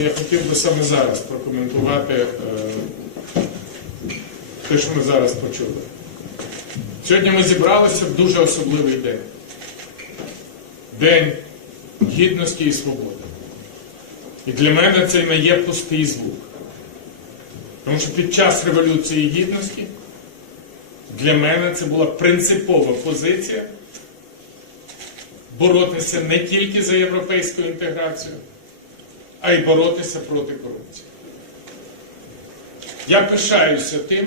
Я хотів би саме зараз прокоментувати е, те, що ми зараз почули. Сьогодні ми зібралися в дуже особливий день. День гідності і свободи. І для мене це не є пустий звук. Тому що під час Революції Гідності для мене це була принципова позиція боротися не тільки за європейську інтеграцію, а й боротися проти корупції. Я пишаюся тим,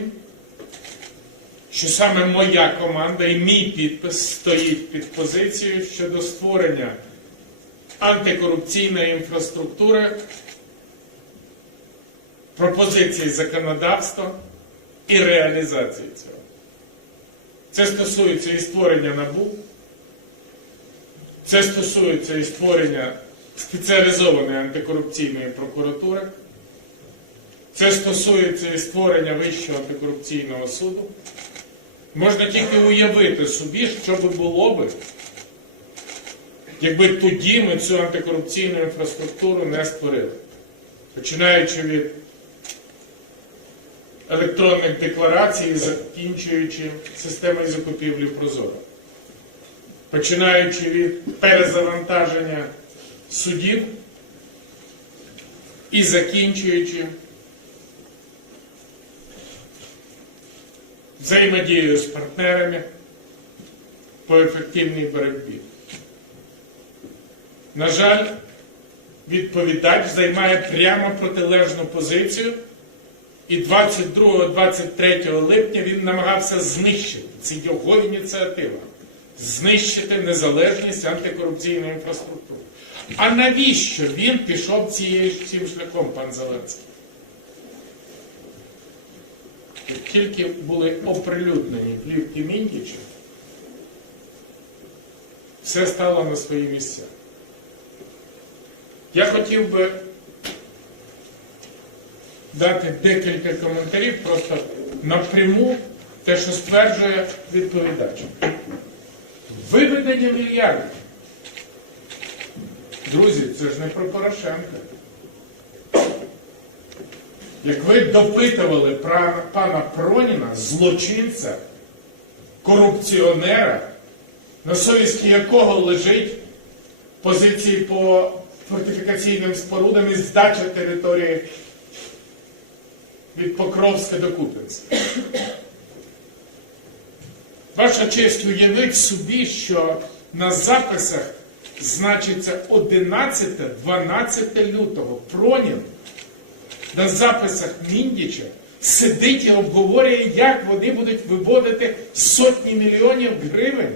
що саме моя команда і мій підпис стоїть під позицією щодо створення антикорупційної інфраструктури, пропозиції законодавства і реалізації цього. Це стосується і створення НАБУ, це стосується і створення спеціалізованої антикорупційної прокуратури. Це стосується і створення Вищого антикорупційного суду. Можна тільки уявити собі, що би було би, якби тоді ми цю антикорупційну інфраструктуру не створили. Починаючи від електронних декларацій, і закінчуючи системою закупівлі Прозоро. Починаючи від перезавантаження судів і закінчуючи взаємодією з партнерами по ефективній боротьбі. На жаль, відповідач займає прямо протилежну позицію, і 22-23 липня він намагався знищити це його ініціатива знищити незалежність антикорупційної інфраструктури. А навіщо він пішов цим шляхом, пан Зеленський? Як тільки були оприлюднені плівки Міндіча, все стало на свої місця. Я хотів би дати декілька коментарів просто напряму те, що стверджує відповідач. Виведення мільярдів. Друзі, це ж не про Порошенка. Як ви допитували пра- пана Проніна, злочинця, корупціонера, на совісті якого лежить позиції по фортифікаційним спорудам і здача території від Покровська до Куп'янська. Ваша честь, уявіть собі, що на записах значиться 11-12 лютого. Пронін на записах Міндіча сидить і обговорює, як вони будуть виводити сотні мільйонів гривень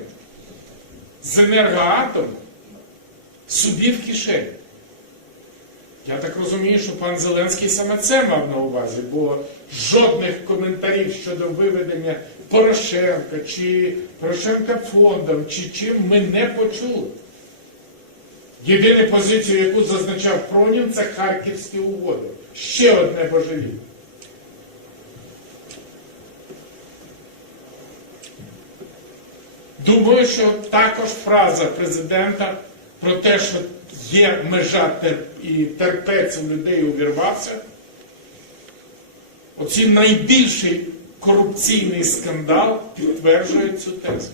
з енергоатому собі в кишені. Я так розумію, що пан Зеленський саме це мав на увазі, бо жодних коментарів щодо виведення Порошенка чи Порошенка фондом, чи чим ми не почули. Єдину позицію, яку зазначав Пронін, це харківські угоди. Ще одне божевілля. Думаю, що також фраза президента про те, що є межа і терпець у людей увірвався. Оці найбільший корупційний скандал підтверджує цю тезу.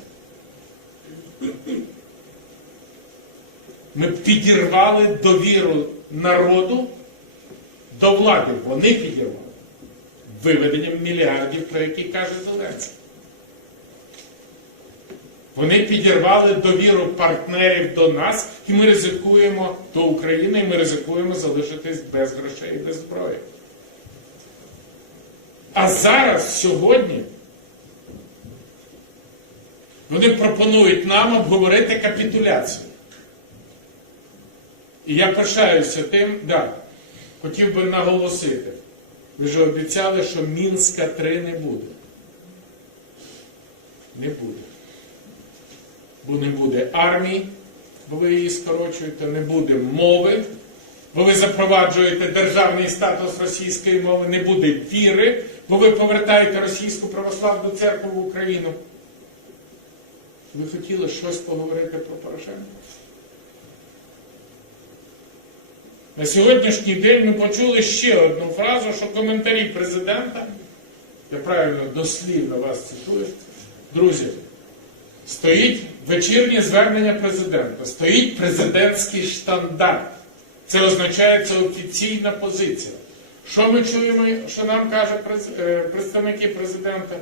Ми підірвали довіру народу до влади. Вони підірвали виведенням мільярдів, про які каже Зеленський. Вони підірвали довіру партнерів до нас, і ми ризикуємо до України, і ми ризикуємо залишитись без грошей і без зброї. А зараз, сьогодні, вони пропонують нам обговорити капітуляцію. І я пишаюся тим, да, хотів би наголосити. Ви ж обіцяли, що Мінська 3 не буде. Не буде бо не буде армії, бо ви її скорочуєте, не буде мови, бо ви запроваджуєте державний статус російської мови, не буде віри, бо ви повертаєте російську православну церкву в Україну. Ви хотіли щось поговорити про Порошенка? На сьогоднішній день ми почули ще одну фразу, що коментарі президента, я правильно дослівно вас цитую, друзі, стоїть вечірнє звернення президента, стоїть президентський штандарт. Це означає, це офіційна позиція. Що ми чуємо, що нам каже представники президента?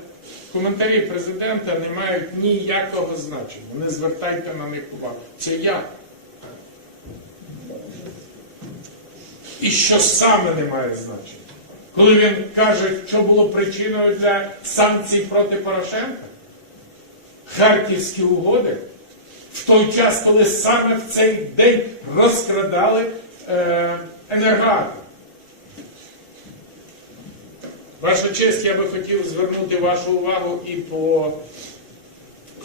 Коментарі президента не мають ніякого значення. Не звертайте на них увагу. Це я. І що саме не має значення? Коли він каже, що було причиною для санкцій проти Порошенка, Харківські угоди, в той час, коли саме в цей день розкрадали е, енергоатом. Ваша честь, я би хотів звернути вашу увагу і по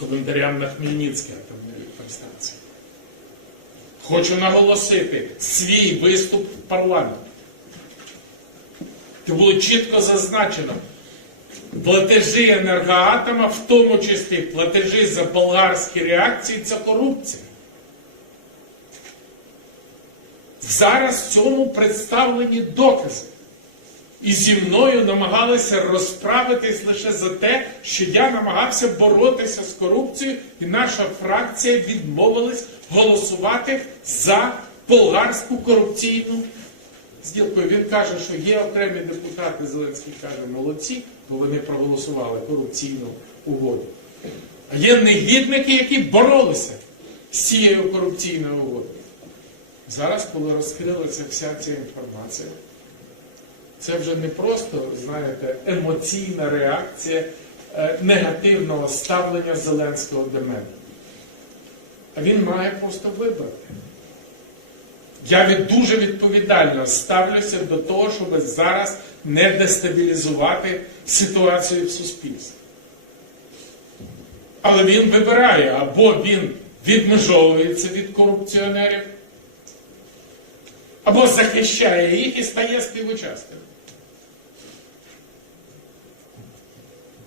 коментарям на Хмельницькій атомній електростанції. Хочу наголосити свій виступ в парламенті. Де було чітко зазначено, платежі енергоатома, в тому числі платежі за болгарські реакції, це корупція. Зараз в цьому представлені докази. І зі мною намагалися розправитись лише за те, що я намагався боротися з корупцією, і наша фракція відмовилась голосувати за болгарську корупційну зділку. Він каже, що є окремі депутати, Зеленський каже, молодці, бо вони проголосували корупційну угоду. А є негідники, які боролися з цією корупційною угодою. Зараз, коли розкрилася вся ця інформація, це вже не просто, знаєте, емоційна реакція е, негативного ставлення Зеленського до мене. Він має просто вибрати. Я від, дуже відповідально ставлюся до того, щоб зараз не дестабілізувати ситуацію в суспільстві. Але він вибирає, або він відмежовується від корупціонерів, або захищає їх і стає співучасником.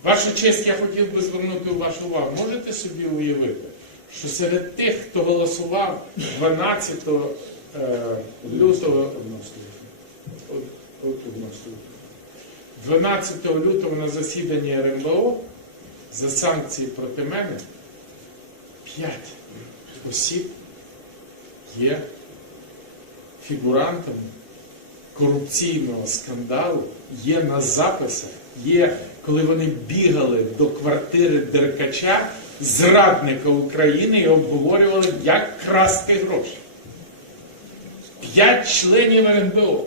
Ваша честь, я хотів би звернути вашу увагу. Можете собі уявити, що серед тих, хто голосував 12 е, лютого, 12 лютого на засіданні РНБО за санкції проти мене 5 осіб є фігурантами корупційного скандалу, є на записах, є, коли вони бігали до квартири Деркача, зрадника України і обговорювали, як красти гроші. П'ять членів РНБО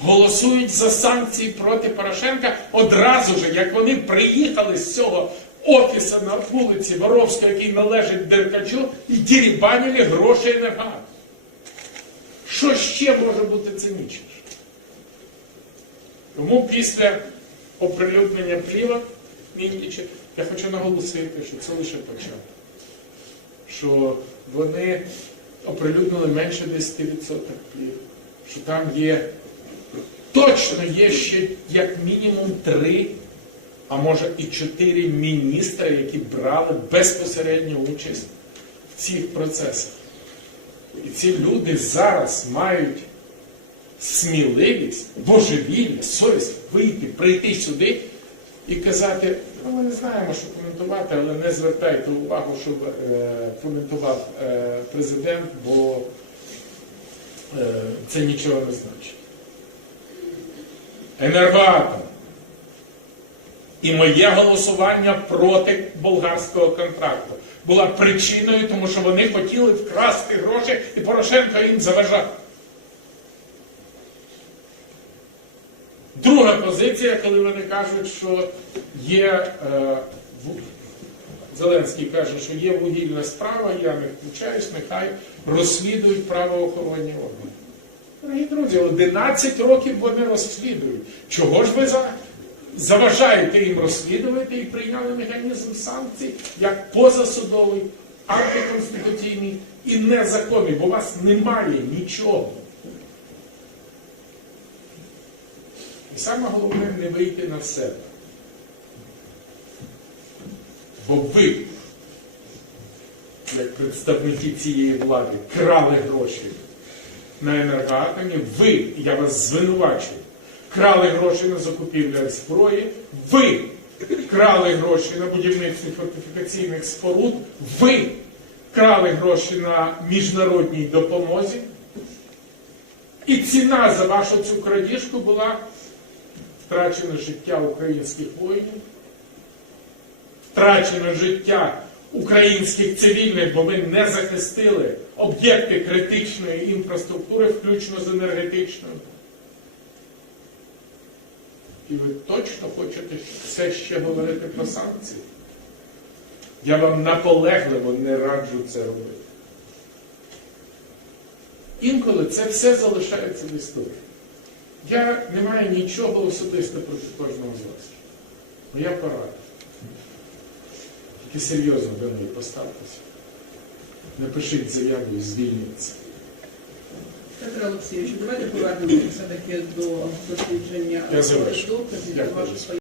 голосують за санкції проти Порошенка одразу ж, як вони приїхали з цього офісу на вулиці Воровського, який належить Деркачу, і дірібанили гроші енергоатому. Що ще може бути цинічніше? Тому після оприлюднення плівок Міндіча я хочу наголосити, що це лише початок. Що вони оприлюднили менше 10% плівок. Що там є, точно є ще як мінімум три, а може і чотири міністри, які брали безпосередню участь в цих процесах. І ці люди зараз мають сміливість, божевілля, совість вийти, прийти сюди і казати, ну ми не знаємо, що коментувати, але не звертайте увагу, щоб е, коментував е, президент, бо е, це нічого не значить. Енергоатом. І моє голосування проти болгарського контракту була причиною, тому що вони хотіли вкрасти гроші, і Порошенко їм заважав. Друга позиція, коли вони кажуть, що є. Е, Зеленський каже, що є вугільна справа, я не включаюсь, нехай розслідують правоохоронні органи. Дорогі друзі, 11 років вони розслідують. Чого ж ви за... заважаєте їм розслідувати і прийняли механізм санкцій як позасудовий, антиконституційний і незаконний, бо у вас немає нічого. І саме головне не вийти на себе. Бо ви, як представники цієї влади, крали гроші на енергоатомі. Ви, я вас звинувачую, крали гроші на закупівлю зброї. Ви крали гроші на будівництво фортифікаційних споруд. Ви крали гроші на міжнародній допомозі. І ціна за вашу цю крадіжку була втрачене життя українських воїнів, втрачене життя українських цивільних, бо ви не захистили об'єкти критичної інфраструктури, включно з енергетичною. І ви точно хочете все ще говорити про санкції? Я вам наполегливо не раджу це робити. Інколи це все залишається в історії. Я не маю нічого особисто проти кожного з вас. Моя порада. Тільки серйозно до неї поставтеся. Напишіть заяву і звільніться. Петро Олексійович, давайте повернемося все-таки до дослідження Я завершу. доказів Дякую. вашої